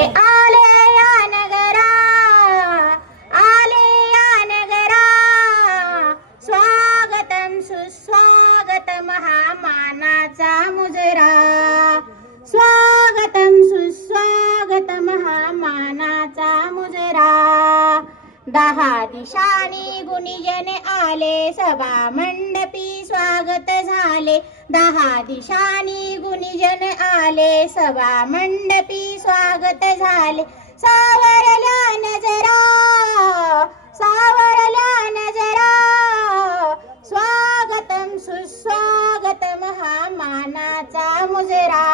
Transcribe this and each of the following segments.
आले या नगरा आले या नगरा. स्वागतम सुस्वागतम हा मानाचा मुजरा. स्वागतम सुस्वागतम हा मुजरा. दहा दिशानी गुणीजन आले सभा मंडपी स्वागत झाले. दहा दिशानी गुणीजन आले सभा मंडपी स्वागत झाले. सावरल्या नजरा सावरल्या नजरा. स्वागतम सुस्वागतम हा मानाचा मुजरा.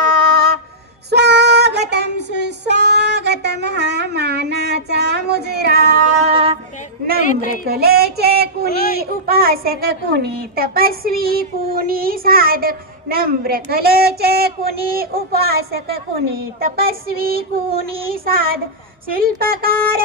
स्वागतम सुस्वागतम हा मानाचा मुजरा. नम्र कलेचे कुणी उपासक कुणी तपस्वी कुणी साधक. नम्र कलेचे कुणी उपासक कुणी? तपस्वी कुणी साध? शिल्पकार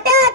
out